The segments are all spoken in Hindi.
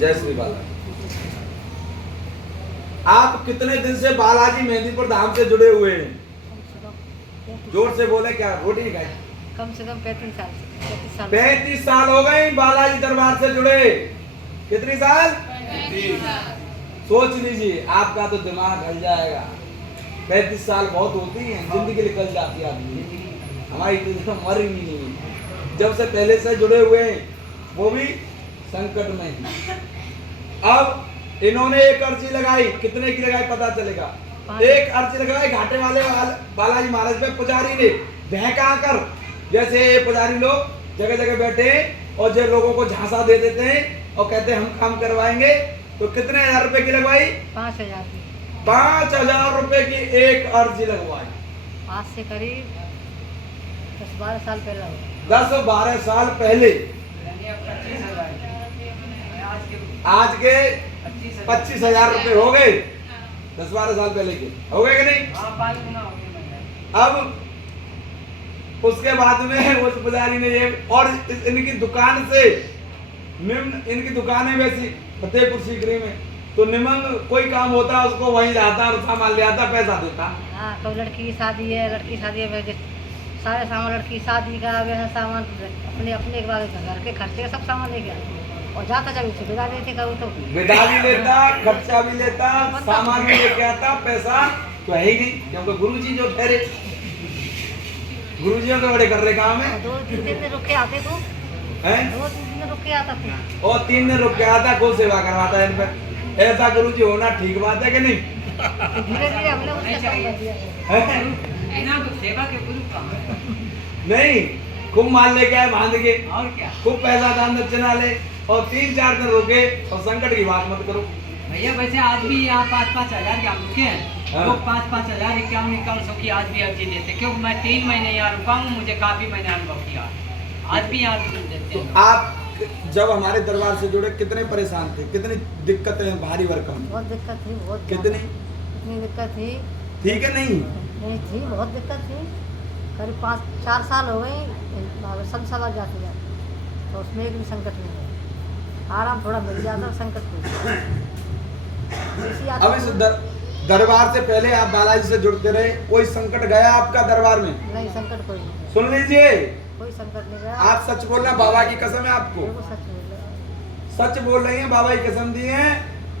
जय श्री बालाजी। आप कितने दिन से बालाजी मेहंदीपुर धाम से जुड़े हुए हैं? जोर से बोले, क्या रोटी नहीं खाई? कम से कम 35 साल। 35 साल हो गए बालाजी दरबार से जुड़े। कितनी साल? 35 साल। सोच लीजिए, आपका तो दिमाग हल जाएगा। 35 साल बहुत होती है, जिंदगी निकल जाती है आदमी। हमारी तो मर ही नहीं। जब से पहले से जुड़े हुए हैं, वो भी संकट में ही। अब इन्होंने एक अर्जी लगाई, कितने की लगाई पता चलेगा। एक अर्जी लगाई घाटे वाले बालाजी महाराज पे पुजारी ने बहका कर, जैसे पुजारी लोग जगह जगह बैठे और जो लोगों को झांसा दे देते हैं और कहते हैं हम काम करवाएंगे। तो कितने हजार रुपए की लगवाई? 5000 की। 5000 रुपए की एक अर्जी लगवाई। आज से करीब 10-12 साल पहले। 10-12 साल पहले। आज के 25,000 रुपए हो गए। 10-12 साल पहले के हो गए कि नहीं? अब उसके बाद में उस पुजारी ने ये, और इनकी दुकान से निम्न, इनकी दुकान है वैसी फतेहपुर सीकरी में, तो निम्न कोई काम होता है उसको वहीं जाता और सामान ले आता, पैसा देता। हाँ, तो लड़की की शादी है, लड़की की शादी है, सारे सामान, लड़की की शादी का वैसा सामान, अपने अपने घर के खर्चे का सब सामान लेके आता और जाता जब उसे विदा देते करो तो विदा भी लेता, खर्चा भी लेता, सामान भी लेके आता, पैसा तो है ही नहीं, क्योंकि गुरुजी जो ठहरे, गुरुजियों के बड़े कर रहे काम है। 2-3 दिन रुक के आते तो हैं, 2-3 दिन रुक के आता था और 3 दिन रुक के आता, को सेवा करवाता है इन पर। ऐसा गुरुजी होना ठीक बात है कि नहीं? धीरे-धीरे हमने उसका काम कर दिया है? तो सेवा के गुरु का नहीं, खूब माल लेके आए बांध के, और क्या खूब पैसा दान दक्षिणा ले और 3-4 दिन रुके और संकट की बात मत करो भैया। वैसे आज भी यहाँ 5-5 हजार के रुके हैं लोग, 5-5 हजार 51-51 की आज भी अर्जी देते, क्योंकि मैं 3 महीने यहाँ रुका हूँ, मुझे काफी मैंने अनुभव किया, आज भी यहाँ देते हैं। आप जब हमारे दरबार से जुड़े कितने परेशान थे, कितनी दिक्कतें भारी भरकम? बहुत दिक्कत थी, बहुत कितनी? इतनी दिक्कत थी। ठीक है नहीं? नहीं थी, बहुत दिक्कत थी। करीब 5-4 साल हो गए संसार जाते जाते, तो उसमें एक भी संकट नहीं है, आराम थोड़ा मिल जाता, संकट नहीं। अब इस दरबार से पहले आप बालाजी से जुड़ते रहे, कोई संकट गया आपका दरबार में? नहीं, संकट कोई नहीं, सुन लीजिए, कोई संकट नहीं गया। आप सच बोल रहे हैं, बाबा की कसम है आपको, बिल्कुल सच बोल रहे हैं। सच बोल रही हैं, बाबा की कसम दी है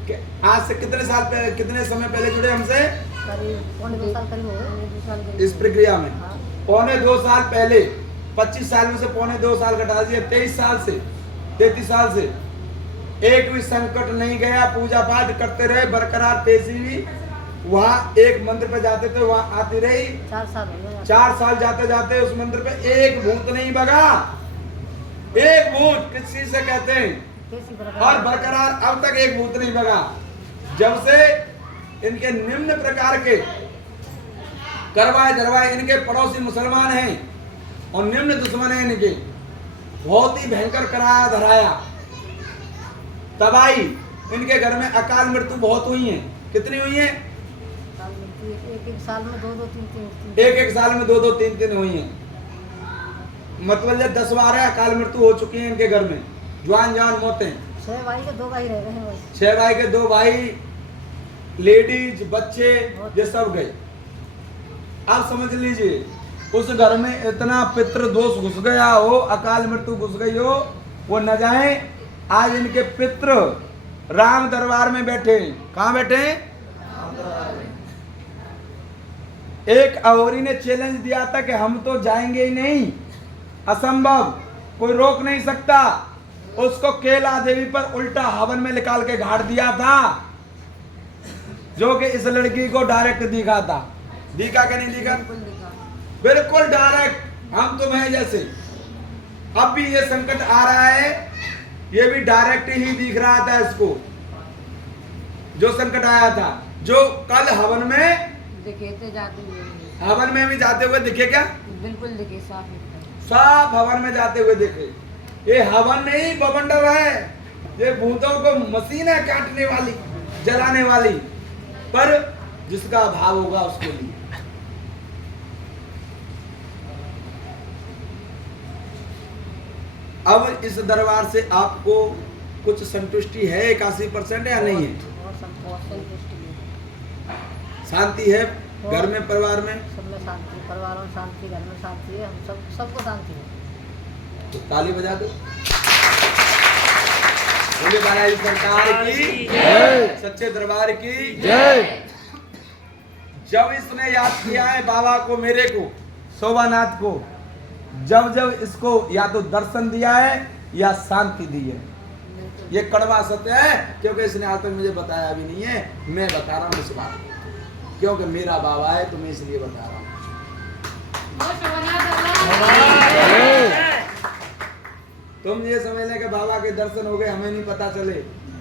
कि आज से कितने साल पहले, कितने समय पहले जुड़े हमसे? करीब 1.5 साल करीब हो गए, 2 साल करीब। इस प्रक्रिया में हाँ। 1.25 साल पहले, 25 साल में से 1.25 साल घटा दिए, 23 साल से, 33 साल से एक भी संकट नहीं गया। पूजा पाठ करते रहे बरकरार, तेजी भी वहाँ एक मंदिर पे जाते थे, वहाँ आती रही। 4 साल हो गए। 4 साल जाते जाते उस मंदिर पे एक भूत नहीं भगा, एक भूत किस चीज से कहते हैं, कैसी और बरकरार अब तक एक भूत नहीं भगा। जब से इनके निम्न प्रकार के करवाए धरवाए, इनके पड़ोसी मुसलमान हैं और निम्न दुश्मन है इनके, बहुत ही भयंकर कराया धराया, तबाही, इनके घर में अकाल मृत्यु बहुत हुई है। कितनी हुई है? एक साल में 2-2, 3-3 एक साल में 2-2, 3-3 हुई है। मतलब 10-12 अकाल मृत्यु हो चुकी है इनके घर में, जवान मौतें। 6 भाई के 2 भाई रह गए हैं बस। 6 भाई के 2 भाई, लेडीज, बच्चे, ये सब गए। आप समझ लीजिए, उस घर में इतना पितृ दोष घुस गया हो, अकाल मृत्यु घुस गई हो, वो न जाए। आज इनके पितृ राम दरबार में बैठे। कहाँ बैठे? एक अहोरी ने चैलेंज दिया था कि हम तो जाएंगे ही नहीं, असंभव, कोई रोक नहीं सकता। उसको केला देवी पर उल्टा हवन में निकाल के गाड़ दिया था, जो कि इस लड़की को डायरेक्ट दिखा था। दिखा कि नहीं दिखा? बिल्कुल डायरेक्ट, हम तुम्हें जैसे। अब भी ये संकट आ रहा है, ये भी डायरेक्ट ही दिख रहा था इसको, जो संकट आया था, जो कल हवन में दिखे थे जाते हुए। हवन में भी जाते हुए दिखे क्या? बिल्कुल दिखे, साफ एकदम। साफ हवन में जाते हुए दिखे। ये हवन नहीं बवंडर है, ये भूतों को मशीन है काटने वाली, जलाने वाली, पर जिसका भाव होगा उसके लिए। अब इस दरबार से आपको कुछ संतुष्टि है 81% या नहीं है? बहुत संतुष्टि है। शांति है घर में, परिवार में? सब में शांति, परिवार में शांति, घर में शांति है, हम सबको शांति है। तो ताली बजा दो। बोले बालाजी सरकार की जय, सच्चे दरबार की जय। जब इसने याद किया है बाबा को, मेरे को, शोभानाथ को, जब इसको या तो दर्शन दिया है या शांति दी है। ये कड़वा सत्य है, क्योंकि इसने आज तक मुझे बताया भी नहीं है। मैं बता रहा हूँ इस बात, क्योंकि मेरा बाबा है तो मैं इसलिए बता रहा हूँ। तुम ये समझ ले कि बाबा के दर्शन हो गए, हमें नहीं पता चले,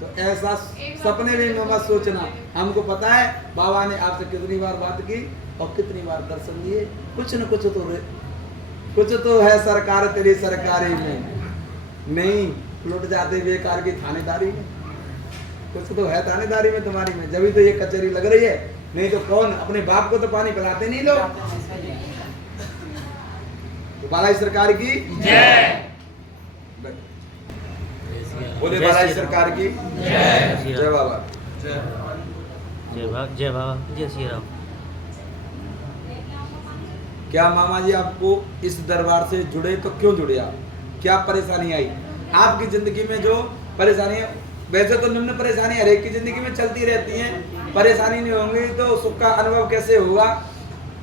तो ऐसा सपने में मत सोचना। हमको पता है बाबा ने आपसे कितनी बार बात की और कितनी बार दर्शन दिए। कुछ न कुछ तो है सरकार तेरी सरकारी में, नहीं लुट जाते बेकार की थानेदारी में। कुछ तो है थानेदारी में तुम्हारी में, जब तो ये कचहरी लग रही है, नहीं तो कौन अपने बाप को तो पानी पिलाते नहीं लोग। तो बालाजी सरकार की जय। बोले बालाजी सरकार की जय। जय बाबा, जय बाबा, जय श्री राम। क्या मामा जी आपको इस दरबार से जुड़े तो क्यों जुड़े आप? क्या परेशानी आई आपकी जिंदगी में? जो परेशानी है, वैसे तो निम्न परेशानी हर एक की जिंदगी में चलती रहती हैं, परेशानी नहीं होंगी तो सुख का अनुभव कैसे होगा?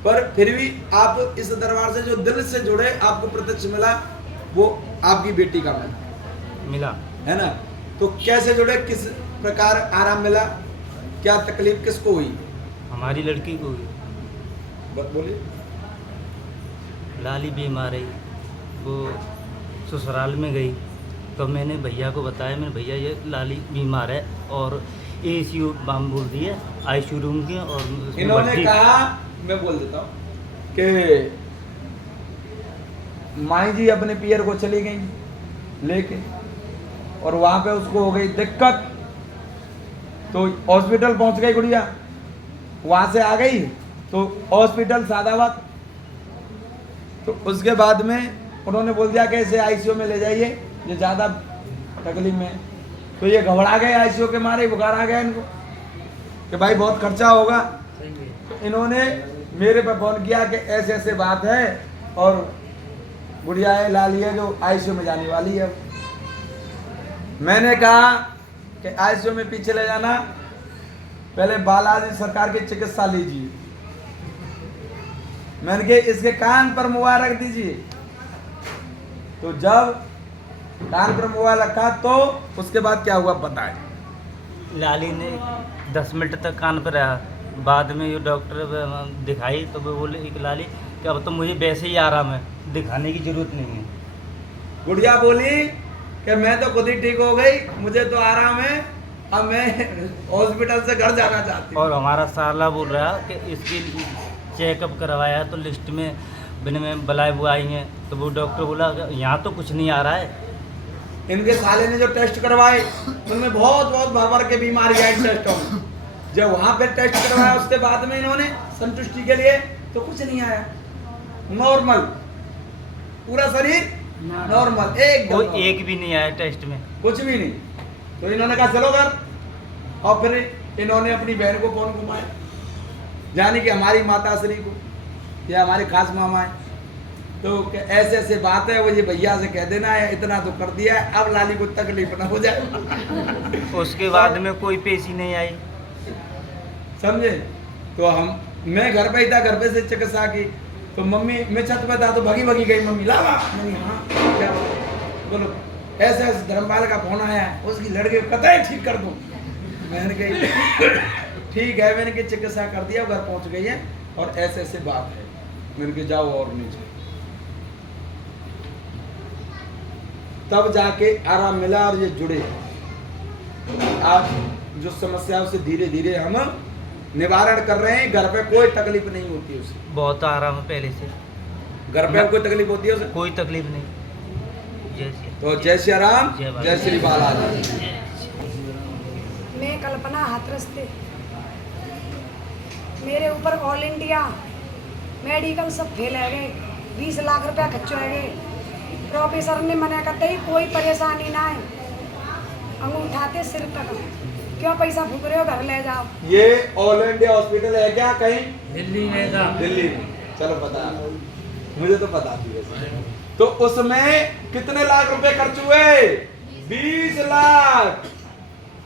पर फिर भी आप इस दरबार से जो दिल से जुड़े, आपको प्रत्यक्ष मिला, वो आपकी बेटी का मिला है ना? तो कैसे जुड़े, किस प्रकार आराम मिला, क्या तकलीफ किसको हुई? हमारी लड़की को हुई। बोलिए। लाली बीमार है, वो ससुराल में गई तो मैंने भैया को बताया, मैंने भैया ये लाली बीमार है और ACU बाम बोल दी है, ICU रूम के। और इन्होंने कहा, मैं बोल देता हूँ कि माई जी अपने पियर को चली गई लेके, और वहां पे उसको हो गई दिक्कत, तो हॉस्पिटल पहुंच गई गुड़िया। वहां से आ गई तो हॉस्पिटल सादाबाद, तो उसके बाद में उन्होंने बोल दिया कि इसे ICU में ले जाइए, ये ज़्यादा तकलीफ में। तो ये घबरा गए, ICU के मारे बुखार आ गया इनको कि भाई बहुत खर्चा होगा। तो इन्होंने मेरे पे फोन किया कि ऐसे ऐसे बात है और गुड़िया है, लाली है, जो ICU में जाने वाली है। मैंने कहा कि ICU में पीछे ले जाना, पहले बालाजी सरकार की चिकित्सा लीजिए। मैंने कहा इसके कान पर मुबारक दीजिए। तो जब कान पर मोबाइल रखा तो उसके बाद क्या हुआ बताएं। लाली ने 10 मिनट तक कान पर रहा, बाद में ये डॉक्टर दिखाई तो वो बोले कि लाली कि अब तो मुझे वैसे ही आराम है, दिखाने की जरूरत नहीं है। गुड़िया बोली कि मैं तो खुद ही ठीक हो गई, मुझे तो आराम है, अब मैं हॉस्पिटल से घर जाना चाहती हूँ। और हमारा साला बोल रहा कि इसकी चेकअप करवाया तो लिस्ट में बिन में बलाए हुआ आई हैं, तो वो डॉक्टर बोला कि यहाँ तो कुछ नहीं आ रहा है। इनके साले ने जो टेस्ट करवाए उनमें बहुत बहुत भर के बीमारी आई टेस्ट में। जब वहाँ पे टेस्ट करवाया उसके बाद में इन्होंने संतुष्टि के लिए तो कुछ नहीं आया, नॉर्मल, पूरा शरीर नॉर्मल, एक भी नहीं आया टेस्ट में, कुछ भी नहीं। तो इन्होंने कहा चलो घर, और फिर इन्होंने अपनी बहन को फोन घुमाया, यानी कि हमारी माता श्री को या हमारे खास मामा है, तो ऐसे ऐसे बात है, वो ये भैया से कह देना है, इतना तो कर दिया है, अब लाली को तकलीफ ना हो जाए। उसके बाद में कोई पेशी नहीं आई, समझे? तो मैं घर पे ही था, घर पे से चिकित्सा की, तो मम्मी मैं छत पे था तो भगी भगी गई मम्मी, लावा हाँ क्या बोलो, ऐसे ऐसे धर्मपाल का फोन आया है, उसकी लड़के कतई ठीक कर दूं। मैंने कही ठीक है, मैंने की चिकित्सा कर दिया, घर पहुंच गई है और ऐसे ऐसे बात है। मैंने कहा जाओ और नीचे, तब जाके आराम मिला और ये जुड़े। आज जो समस्या उसे धीरे धीरे हम निवारण कर रहे हैं, घर पे कोई तकलीफ नहीं होती है उसे, बहुत आराम है पहले से। घर पे कोई तकलीफ होती है उसे? कोई तकलीफ नहीं। जय श्री तो जय श्री राम, जय श्री बालाजी। मैं कल्पना हाथरस थे, मेरे ऊपर ऑल इंडिया मेडिकल सब फेल है गए, 20 लाख रुपया खर्च हो गए। प्रोफेसर ने मना करते ही कोई परेशानी ना है, अंगूठाते सिर तक, क्यों पैसा फूक रहे हो, घर ले जाओ। ये ऑल इंडिया हॉस्पिटल है क्या कहीं? दिल्ली में था। दिल्ली में, चलो पता है, मुझे तो पता थी वैसे। तो उसमें कितने लाख रुपए खर्च हुए? 20 लाख।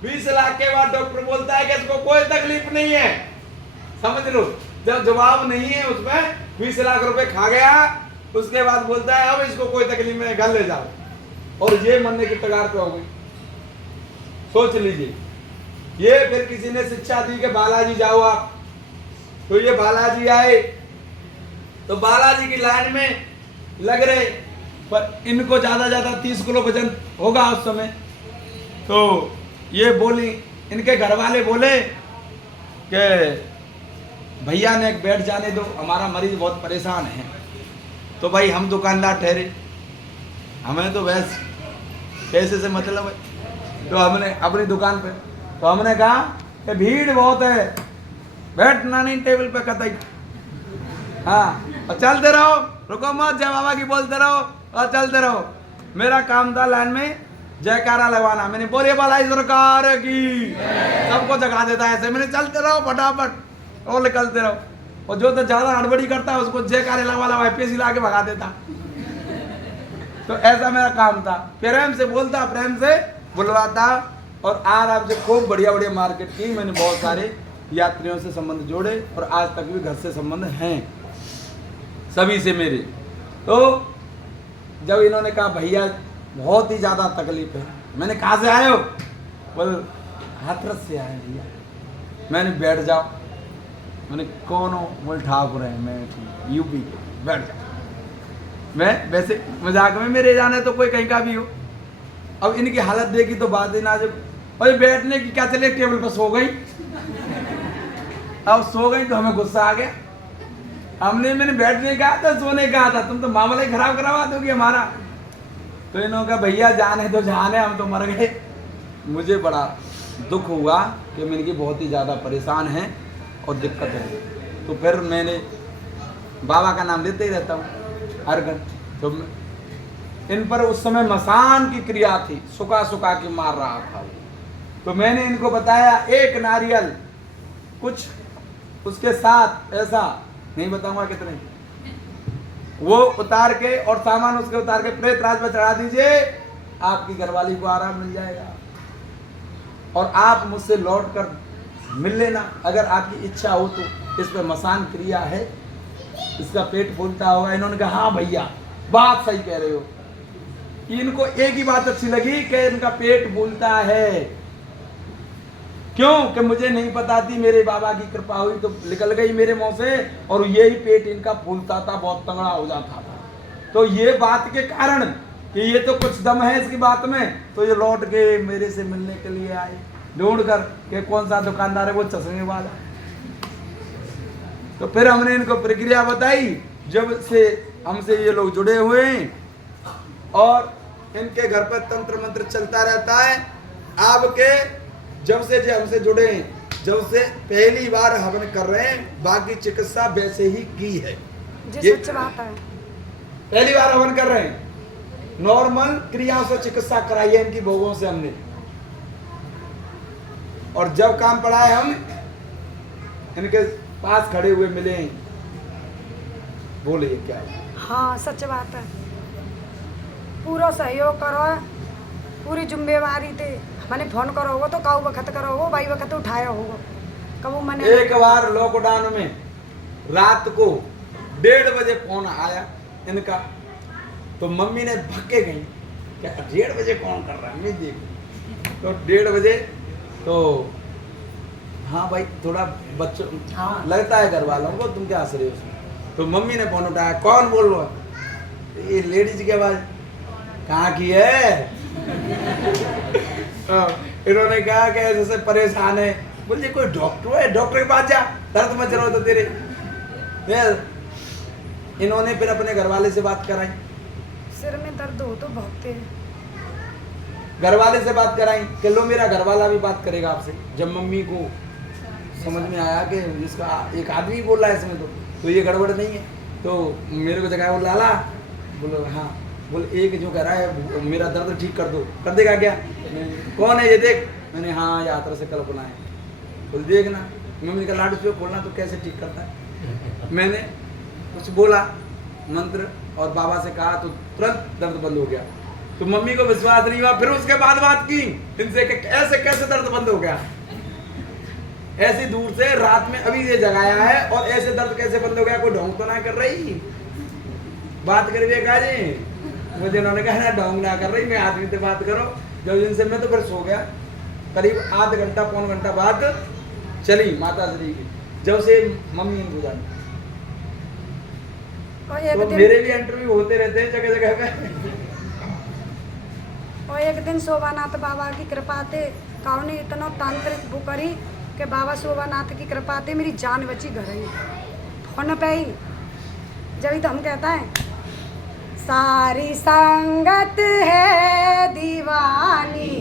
20 लाख के बाद डॉक्टर बोलता है कि इसको कोई तकलीफ नहीं है, समझ लो। जब जवाब नहीं है उसमें, 20 लाख रुपए खा गया, उसके बाद बोलता है अब इसको कोई तकलीफ नहीं, घर ले जाओ। और ये मरने की कगार पे हो गई। सोच लीजिए, ये फिर किसी ने शिक्षा दी कि बालाजी जाओ आप, तो ये बालाजी आए, तो बालाजी की लाइन में लग रहे, पर इनको ज्यादा 30 किलो वजन होगा उस समय। तो ये बोली, इनके घर वाले बोले कि भैया ने बैठ जाने दो, हमारा मरीज बहुत परेशान है। तो भाई हम दुकानदार ठहरे, हमें तो बस पैसे से मतलब है। तो हमने अपनी दुकान पे, तो हमने कहा कि भीड़ बहुत है, बैठना नहीं टेबल पे कतई, हाँ, और चलते रहो, रुको मत, जय बाबा की बोलते रहो और चलते रहो। मेरा काम था लाइन में जयकारा लगवाना, मैंने बोले बालाई सरकार की, सबको जगा देता है ऐसे। मैंने चलते रहो फटाफट और निकलते रहो, और जो तो ज्यादा हड़बड़ी करता है उसको जयकारे लगवा पैसे ला के भगा देता। तो ऐसा मेरा काम था, प्रेम से बोलता, प्रेम से बुलवाता, और आराम से खूब बढ़िया बढ़िया मार्केट की। मैंने बहुत सारे यात्रियों से संबंध जोड़े, और आज तक भी घर से संबंध हैं सभी से मेरे। तो जब इन्होंने कहा भैया बहुत ही ज़्यादा तकलीफ है, मैंने कहा से आए हो? बोल हाथरस से आए भैया। मैंने बैठ जाओ, मैंने कौन हो? बोल ठाकुर है, मैं यूपी के, बैठ जाओ। मैं वैसे मजाक में मेरे जाने तो कोई कहीं का भी हो। अब इनकी हालत देखी तो बात ही ना, जब भाई बैठने की क्या चले, टेबल पर सो गई। अब सो गई तो हमें गुस्सा आ गया। मैंने बैठने कहा था, सोने कहा था, तुम तो मामला ही खराब करवा दोगी हमारा। तो इन्होंने कहा भैया जाने तो जाने, हम तो मर गए। मुझे बड़ा दुख हुआ कि मैं इनकी बहुत ही ज़्यादा परेशान हैं और दिक्कत है। तो फिर मैंने बाबा का नाम लेते ही रहता हूँ हर घर। तो इन पर उस समय मसान की क्रिया थी, सुखा सुखा के मार रहा था। तो मैंने इनको बताया एक नारियल, कुछ उसके साथ ऐसा नहीं बताऊंगा कितने, वो उतार के और सामान उसके उतार के प्रेत राज में चढ़ा दीजिए, आपकी घरवाली को आराम मिल जाएगा। और आप मुझसे लौट कर मिल लेना, अगर आपकी इच्छा हो तो। इस पर मसान क्रिया है, इसका पेट फूलता होगा। इन्होंने कहा हाँ भैया बात सही कह रहे हो। इनको एक ही बात अच्छी लगी कि इनका पेट फूलता है। क्यों? कि मुझे नहीं पता थी, मेरे बाबा की कृपा हुई तो निकल गई मेरे मुंह से, और यही पेट इनका फूलता था, बहुत तगड़ा हो जाता था। तो ये बात के कारण कि ये तो कुछ दम है इसकी बात में, तो ये लौट के मेरे से मिलने के लिए आए, ढूंढ कर कि कौन सा दुकानदार है वो चश्मे वाला। तो फिर हमने इनको प्रक्रिया बताई, जब से हमसे ये लोग जुड़े हुए हैं, और इनके घर पर तंत्र मंत्र चलता रहता है। आपके जब से जो हमसे जुड़े हैं, जब से पहली बार हवन कर रहे हैं, बाकी चिकित्सा वैसे ही की है। ये सच बात है, पहली बार हवन कर रहे हैं, नॉर्मल क्रियाओं से चिकित्सा कराई है इनकी भोगों से हमने। और जब काम पड़ा है, हम इनके पास खड़े हुए मिले हैं। बोलिए क्या है? हाँ सच बात है, पूरा सहयोग करो, पूरी जिम्मेवारी थे। मैंने फोन करो हो तो काऊ वक्त करो हो, भाई वक्त उठाया होगा कबू मैंने। एक बार लॉकडाउन में रात को 1:30 बजे फोन आया इनका, तो मम्मी ने भक्के गई, क्या 1:30 बजे कौन कर रहा है, मैं देखूं। तो 1:30 बजे, तो हाँ भाई थोड़ा बच्चों हाँ लगता है घर वालों को, तुम क्या हंस रहे हो उसमें। तो मम्मी ने फोन उठाया, कौन बोल रहा है? ये लेडीज की आवाज, कहाँ की है? इन्होंने कहा कि ऐसे परेशान है। बोलिए कोई डॉक्टर है, डॉक्टर के पास जा, दर्द मच रहा हो तो तेरे। इन्होंने फिर अपने घरवाले से बात कराई, सिर में दर्द हो तो भोगते हैं। घरवाले से बात कराई कि लो मेरा घरवाला भी बात करेगा आपसे। जब मम्मी को समझ में आया कि इसका एक आदमी बोल रहा है इसमें, तो ये गड़बड़ नहीं है, तो मेरे को जगह वो लाला, बोलो हाँ बोले एक जो कह रहा है मेरा दर्द ठीक कर दो, कर देगा क्या? कौन है ये देख? मैंने हाँ यात्रा से कल्पना है। बोले देखना। मम्मी का लाडू जो खोलना तो कैसे ठीक करता है। मैंने कुछ बोला मंत्र और बाबा से कहा तो तुरंत दर्द बंद हो गया। तो मम्मी को विश्वास नहीं हुआ, फिर उसके बाद बात की इनसे कि ऐसे कैसे दर्द बंद हो गया। ऐसी दूर से रात में अभी ये जगाया है और ऐसे दर्द कैसे बंद हो गया, कोई ढोंग तो ना कर रही। बात करिए कहा जी, मुझे उन्होंने कहा ना ढोंग ना कर रही, मैं आदमी से बात करो। जब जिनसे मैं तो फिर सो गया। करीब आध घंटा पौन घंटा बाद चली माता श्री की, जब से मम्मी इनको जानी। तो मेरे भी इंटरव्यू होते रहते हैं जगह जगह पे। और एक दिन शोभानाथ बाबा की कृपा थे कौन इतना तांत्रिक वो करी कि बाबा शोभानाथ की कृपा थे मेरी जान बची घर ही फोन पे ही। जब तो हम कहता है सारी संगत है दीवानी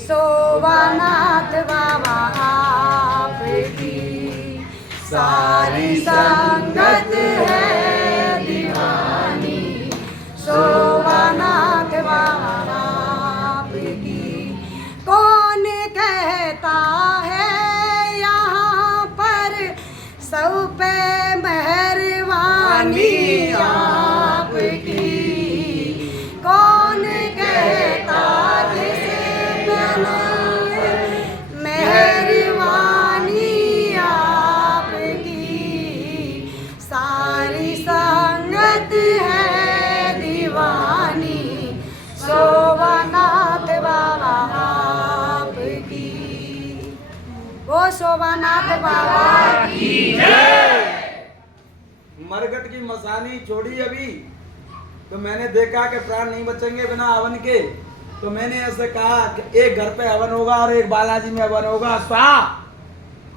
शोभानाथ बाबा आपकी, सारी संगत है दीवानी शोभानाथ बाबा आपकी। कौन कहता है यहाँ पर सब पे मेहरबानी आपकी, कौन कहता मेहरबानी आपकी, सारी संगत है दीवानी शोभानाथ बाबा आपकी। वो शोभानाथ बाबा की मरघट की मसानी छोड़ी अभी तो मैंने देखा कि प्राण नहीं बचेंगे बिना हवन के। तो मैंने ऐसे कहा कि एक घर पे हवन होगा और एक बालाजी में हवन होगा, स्वाहा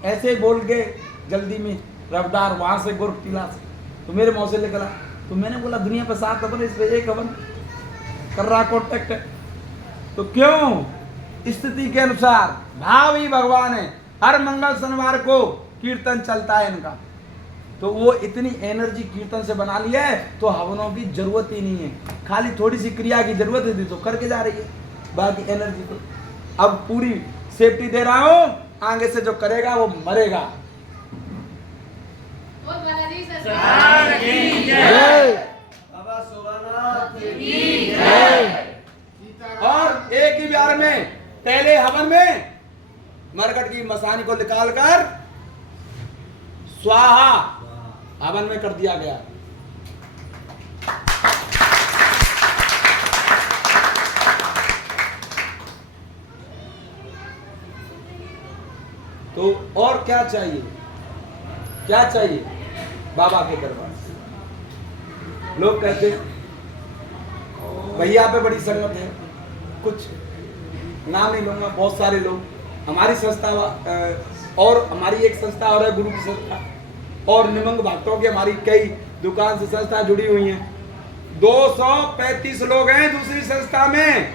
ऐसे बोल के जल्दी में रफ्तार वहां से गुरु टीला से। तो मेरे मुंह से निकला। तो मैंने बोला दुनिया पे 7 हवन, इस पे एक हवन कर रहा कॉन्टेक्ट है। तो क्यों स्थिति के अनुसार भाव ही भगवान है। हर मंगल शनिवार को कीर्तन चलता है इनका। तो वो इतनी एनर्जी कीर्तन से बना लिया है तो हवनों की जरूरत ही नहीं है, खाली थोड़ी सी क्रिया की जरूरत है तो करके जा रही है। बाकी एनर्जी तो अब पूरी सेफ्टी दे रहा हूं, आगे से जो करेगा वो मरेगा। और एक ही बार में पहले हवन में मरघट की मसानी को निकालकर स्वाहा हवन में कर दिया गया। तो और क्या चाहिए, क्या चाहिए बाबा के दरबार से। लोग कहते हैं भैया पे बड़ी संगत है, कुछ नाम नहीं लूंगा, बहुत सारे लोग हमारी संस्था और हमारी एक संस्था और है गुरु की संस्था, और निमंग भक्तों की हमारी कई दुकान से संस्था जुड़ी हुई हैं। 235 लोग हैं दूसरी संस्था में,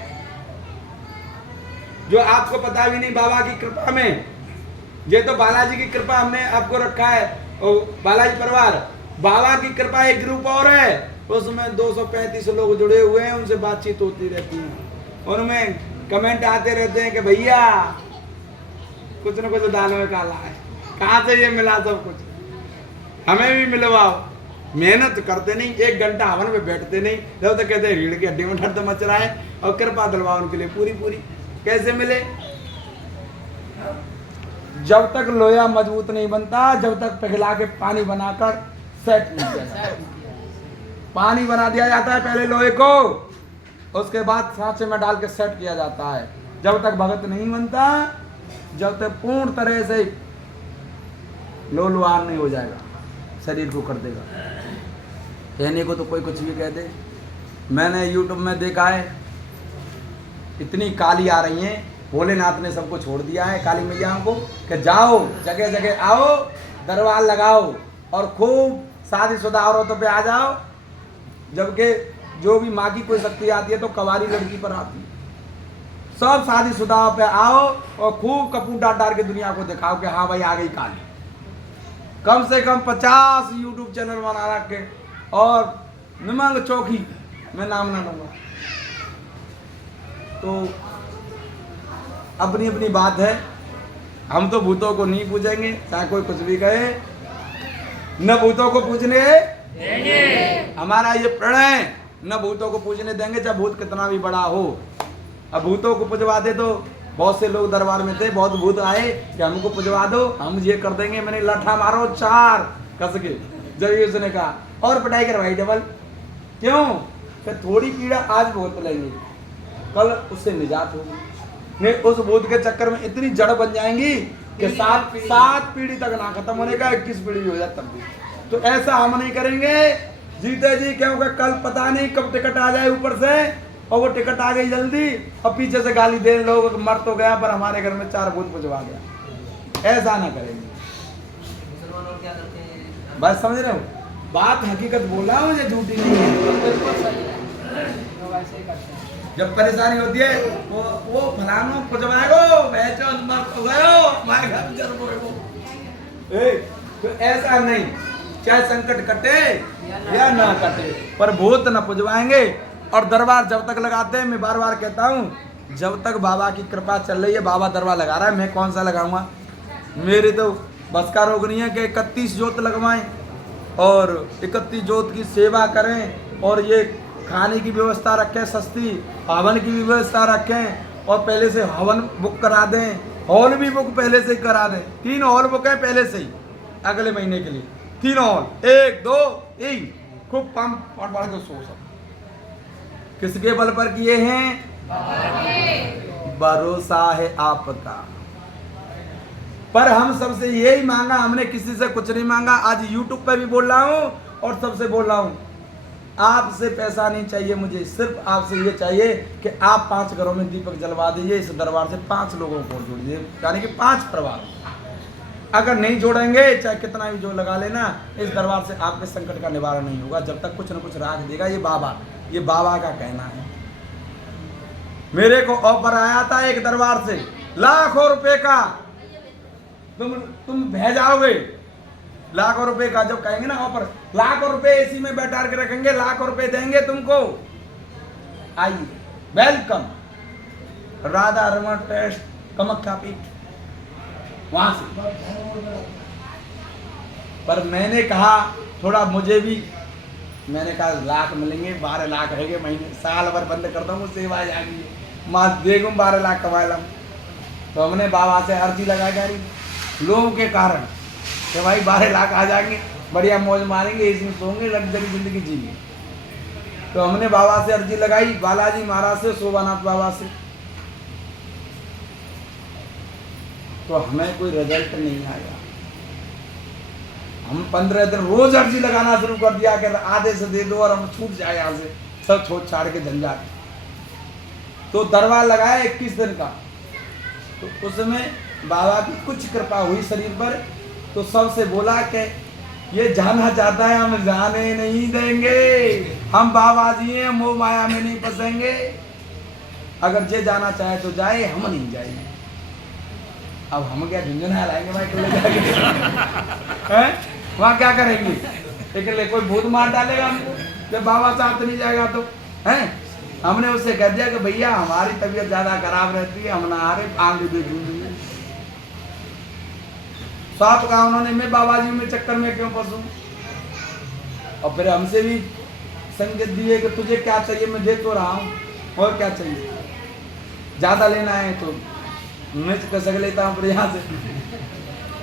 जो आपको पता भी नहीं। बाबा की कृपा में, ये तो बालाजी की कृपा हमने आपको रखा है, बालाजी परिवार। बाबा की कृपा एक ग्रुप और है, उसमें 235 लोग जुड़े हुए हैं, उनसे बातचीत होती रहती है। उनमें कमेंट आते रहते हैं कि भैया कुछ न कुछ दानों में काला है, कहाँ से ये मिला सब कुछ, हमें भी मिलवाओ। मेहनत करते नहीं, 1 घंटा हवन में बैठते नहीं, जब तक कहते हैं रीढ़ की हड्डी में दर्द मच रहा है, और कृपा दिलवाओ उनके लिए पूरी पूरी। कैसे मिले? जब तक लोया मजबूत नहीं बनता, जब तक पिघला के पानी बनाकर सेट नहीं किया जाता। पानी बना दिया जाता है पहले लोहे को, उसके बाद सांचे में डाल के सेट किया जाता है। जब तक भगत नहीं बनता, जब तक पूर्ण तरह से लोलवार नहीं हो जाएगा, शरीर को कर देगा। कहने को तो कोई कुछ भी कह दे। मैंने यूट्यूब में देखा है, इतनी काली आ रही हैं, भोलेनाथ ने सबको छोड़ दिया है काली मैयाओं को कि जाओ जगह जगह आओ, दरबार लगाओ और खूब शादीशुदा औरतों पे आ जाओ। जबकि जो भी माँ की कोई शक्ति आती है तो कवारी लड़की पर आती है। सब शादीशुदा पे आओ और खूब कपूर डाल के दुनिया को दिखाओ कि हाँ भाई आ गई काली। कम से कम 50 यूट्यूब चैनल बना रखे और निमंग चौकी मैं नाम ना लूंगा। तो अपनी अपनी बात है, हम तो भूतों को नहीं पूजेंगे, चाहे कोई कुछ भी कहे, न भूतों को पूजने देंगे। हमारा ये प्रण है, न भूतों को पूजने देंगे, चाहे भूत कितना भी बड़ा हो। अब भूतों को पुजवा दे तो बहुत से लोग दरबार में थे, बहुत भूत आए कि हमको पुजवा दो, हम ये कर देंगे। मैंने लठा मारो 4 कस के, जब उसने कहा और पिटाई करवाई डबल। क्यों? फिर थोड़ी पीड़ा आज भुगत लेंगे, कल उससे निजात होगी। नहीं उस भूत के चक्कर में इतनी जड़ बन जाएंगी कि 7 पीढ़ी तक ना खत्म होने का 21 पीढ़ी हो जाए तब भी। तो ऐसा हम नहीं करेंगे जीते जी, क्योंकि कल पता नहीं कब टिकट आ जाए ऊपर से, और वो टिकट आ गई जल्दी और पीछे से गाली दे लोग, मर तो गया पर हमारे घर में 4 भूत पुजवा गया। ऐसा ना करेंगे। बात समझ रहे हो? बात हकीकत बोल रहा हूँ, ये झूठी नहीं है। जब परेशानी होती है वो फलानो पुजवाएगो, बैचो मर तो गयो, हमारे घर में जन्म होएगो। तो ऐसा नहीं, चाहे संकट कटे या ना कटे, पर भूत न पुजवाएंगे। और दरबार जब तक लगाते हैं, मैं बार बार कहता हूँ, जब तक बाबा की कृपा चल रही है, बाबा दरबार लगा रहा है, मैं कौन सा लगाऊंगा? मेरे तो बस का रोग नहीं है कि 31 जोत लगवाएं और 31 जोत की सेवा करें, और ये खाने की व्यवस्था रखें सस्ती, हवन की भी व्यवस्था रखें, और पहले से हवन बुक करा दें, हॉल भी बुक पहले से ही करा दें। 3 हॉल बुक है पहले से ही अगले महीने के लिए, 3 हॉल, 1 2 3, खूब पंप पड़ के सो सब। किसके बल पर किए हैं? भरोसा है आपका। पर हम सबसे यही मांगा, हमने किसी से कुछ नहीं मांगा। आज यूट्यूब पे भी बोल रहा हूँ और सबसे बोल रहा हूँ, आपसे पैसा नहीं चाहिए मुझे, सिर्फ आपसे ये चाहिए कि आप 5 घरों में दीपक जलवा दीजिए। इस दरबार से 5 लोगों को जोड़िए, यानी कि 5 परिवार। अगर नहीं जोड़ेंगे, चाहे कितना भी जो लगा लेना, इस दरबार से आपके संकट का निवारण नहीं होगा जब तक कुछ न कुछ राख देगा ये बाबा का कहना है। मेरे को ऑफर आया था एक दरबार से लाखों रुपए का, तुम भेजाओगे लाखों रुपए का। जब कहेंगे ना ऑफर, लाखों रुपए एसी में बैठा के रखेंगे, लाखों रुपए देंगे तुमको, आइए वेलकम। राधा रमन ट्रस्ट कामाख्या पीठ, वहां से। पर मैंने कहा थोड़ा मुझे भी, मैंने कहा लाख मिलेंगे, 12 लाख रहेंगे महीने, साल भर बंद कर दूँ सेवा जाएगी, माँ देखूँ 12 लाख कमा लूँ। तो हमने बाबा से अर्जी लगा करी लोगों के कारण कि भाई 12 लाख आ जाएंगे, बढ़िया मौज मारेंगे, इसमें सोएंगे, लग्जरी जिंदगी जीएंगे। तो हमने बाबा से अर्जी लगाई, बालाजी महाराज से, शोभानाथ बाबा से। तो हमें कोई रिजल्ट नहीं आया। हम 15 दिन रोज अर्जी लगाना शुरू कर दिया कि आधे से दे दो और हम छूट जाए यहाँ से, सब छोड़ छाड़ के झंझाट। तो दरबार लगाया 21 दिन का। तो उसमें बाबा की कुछ कृपा हुई शरीर पर, तो सबसे बोला कि ये जाना चाहता है, हम जाने नहीं देंगे, हम बाबा जी हैं, मोह माया में नहीं फंसेंगे। अगर ये जाना चाहे तो जाए, हम नहीं जाएंगे। अब हम क्या झुंझुना लाएंगे भाई हैं? वहाँ क्या करेंगे? लेकिन कोई भूत मार डालेगा हमको जब बाबा साथ नहीं जाएगा तो, हैं? हमने उससे कह दिया कि भैया हमारी तबीयत ज्यादा खराब रहती है, हम ना आ रहे, आंख दे दूंगी। साफ कहा उन्होंने, मैं बाबा जी में चक्कर में क्यों फंसूं? और फिर हमसे भी संकेत दिए कि तुझे क्या चाहिए, मैं दे तो रहा हूँ, और क्या चाहिए? ज्यादा लेना है तो मैं कसक लेता हूँ यहाँ से।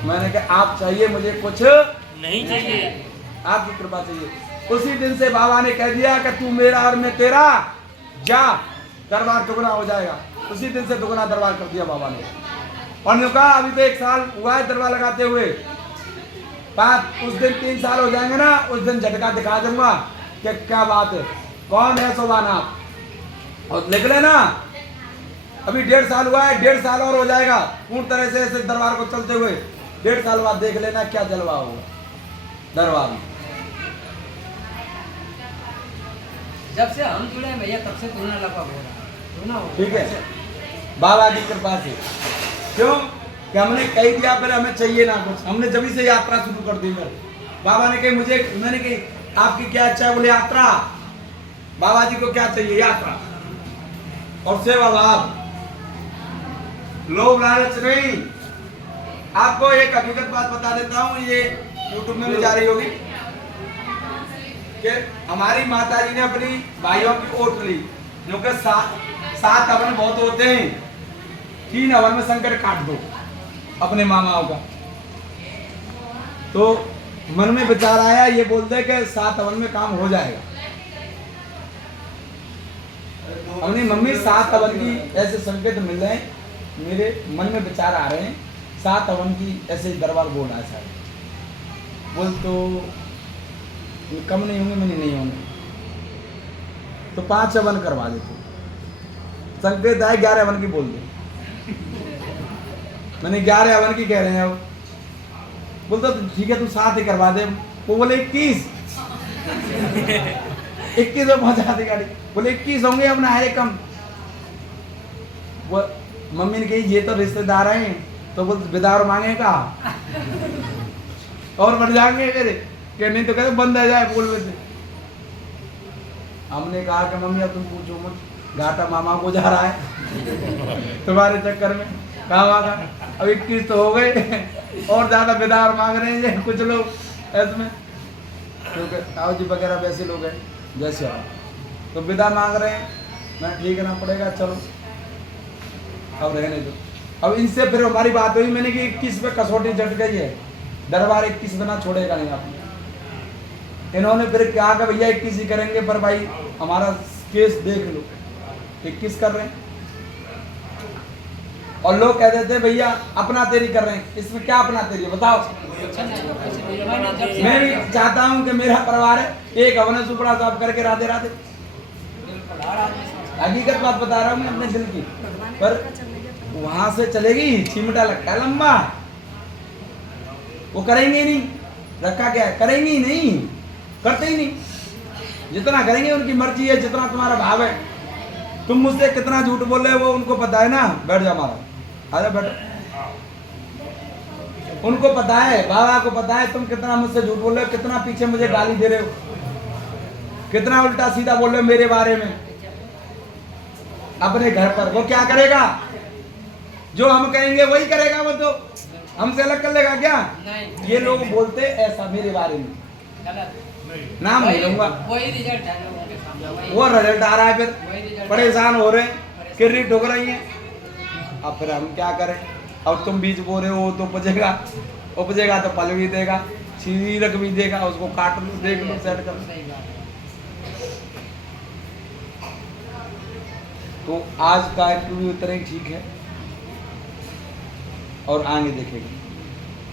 मैंने कहा आप चाहिए, मुझे कुछ नहीं चाहिए, आपकी कृपा चाहिए। उसी दिन से बाबा ने कह दिया कि तू मेरा और मैं तेरा, जा, दरबार दुगना हो जाएगा। उसी दिन से दुगना दरबार कर दिया बाबा ने। और ने कहा अभी तो 1 साल हुआ है दरबार लगाते हुए, उस दिन 3 साल हो जाएंगे ना, उस दिन झटका दिखा दूंगा कि क्या बात है, कौन है शोभानाथ। और लिख लेना, अभी 1.5 साल हुआ है, 1.5 साल और हो जाएगा पूर्ण तरह से ऐसे दरबार को चलते हुए। 1.5 साल बाद देख लेना क्या जलवा होगा दरबार में। जब से हम जुड़े हैं भैया, तब से दूना लगा हो रहा है, ठीक है, बाबा की कृपा से। क्यों कि हमने कह दिया फिर हमें चाहिए ना कुछ, हमने जब से यात्रा शुरू कर दी। बाबा ने कही मुझे, मैंने कही आपकी क्या इच्छा है? बोले यात्रा। बाबा जी को क्या चाहिए? यात्रा और सेवा भाव, लोभ लालच नहीं। आपको एक हकीकत बात बता देता हूँ, ये यूट्यूब में भी जा रही होगी कि हमारी माता जी ने अपनी भाइयों की ओट ली, क्योंकि 7 हवन बहुत होते हैं, 3 हवन में संकट काट दो अपने मामाओं का। तो मन में विचार आया, ये बोलते कि 7 हवन में काम हो जाएगा। अपनी मम्मी 7 हवन की ऐसे संकेत मिल रहे हैं, मेरे मन में विचार आ रहे हैं, 7 हवन की ऐसे ही दरबार बोल रहा है साहब। बोल तो कम नहीं होंगे, मैंने नहीं होंगे तो 5 हवन करवा देते। संकेत आए 11 हवन की बोल दे। मैंने 11 हवन की कह रहे हैं अब। बोलता तो ठीक है तू 7 ही करवा दे। वो बोले 21 में पहुंचा दे गाड़ी। बोले 21 होंगे, अब ना है कम। वो मम्मी ने कही ये तो रिश्तेदार हैं, तो बोल विदार मांगे का और बढ़ जाएंगे मेरे कि नहीं तो कहते बंद आ जाए बोल में से। हमने कहा कि मम्मी अब तुम पूछो मत, घाटा मामा को जा रहा है तुम्हारे चक्कर में। कहा अब 21 तो हो गए और ज्यादा विदार मांग रहे हैं कुछ लोग ऐसे ताऊ जी वगैरह वैसे लोग हैं जैसे तो विदा मांग रहे हैं। मैं ठीक है ना पड़ेगा, चलो अब रहने दो। अब इनसे फिर हमारी बात हुई, मैंने कि 21 पे कसौटी जट गई है, दरबार 21 बिना छोड़ेगा नहीं आपने। इन्होंने फिर क्या कहा भैया 21 ही करेंगे, पर भाई हमारा केस देख लो 21 कर रहे हैं। और लोग कह देते भैया अपना तेरी कर रहे हैं, इसमें क्या अपना तेरी बताओ। मैं भी चाहता हूं कि मेरा परिवार है एक हवन सुपड़ा साफ करके राधे राधे। हकीकत बात बता रहा हूं मैं अपने दिल की, पर वहां से चलेगी चिमटा लगता है लंबा, वो करेंगे नहीं। रखा क्या है, करेंगे ही नहीं, करते ही नहीं। जितना करेंगे उनकी मर्जी है, जितना तुम्हारा भाव है। तुम मुझसे कितना झूठ बोल रहे हो वो उनको पता है ना। बैठ जा हमारा, अरे बैठो। उनको पता है, बाबा को पता है तुम कितना मुझसे झूठ बोल रहे हो, कितना पीछे मुझे गाली दे रहे हो, कितना उल्टा सीधा बोल रहे हो मेरे बारे में अपने घर पर। वो क्या करेगा, जो हम कहेंगे वही करेगा। वो तो हमसे अलग कर लेगा क्या? नहीं। ये लोग बोलते ऐसा मेरे बारे में, नाम नहीं लूंगा। वही रिजल्ट है लोगों के सामने, वो रिजल्ट आ रहा है, फिर परेशान हो रहे हैं, किर्री ठोक रही है। अब फिर हम क्या करें? अब तुम बीज बो रहे हो तो उपजेगा तो फल भी देगा, शीरक भी देगा, उसको काट लो, देख लो, सेट कर लो। तो आज का इंटरव्यू इतना ही ठीक है और आगे देखेंगे।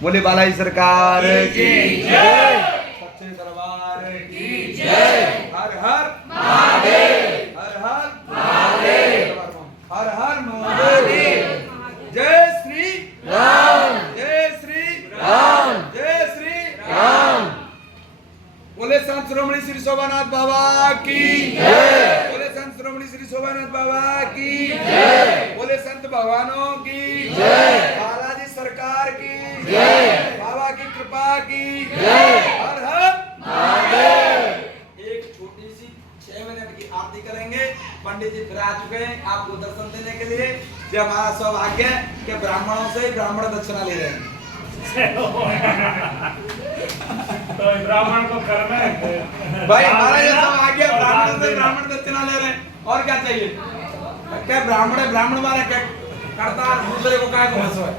बोले बालाजी सरकार की जय, सच्चे दरबार की जय। हर हर महादेव, हर हर महादेव, हर हर महादेव। जय श्री राम, जय श्री राम, जय श्री राम। बोले संत श्रोमणी श्री शोभानाथ बाबा की जय, बोले संत श्रोमणी श्री शोभानाथ बाबा की जय, बोले संत भगवानों की जय, बालाजी सरकार की जय, बाबा की कृपा की जय। हर हर महादेव। एक छोटी सी 6 मिनट की आरती करेंगे। पंडित जी फिर आ चुके हैं आपको दर्शन देने के लिए। ये हमारा सौभाग्य है कि ब्राह्मणों से ब्राह्मण दक्षिणा ले रहे हैं। तो ब्राह्मण को कर्म है भाई, हमारा ये सौभाग्य है, ब्राह्मण से ब्राह्मण दक्षिणा ले रहे हैं। और क्या चाहिए? क्या ब्राह्मण है, ब्राह्मण वाला क्या करता, दूसरे को क्या को हंसो है।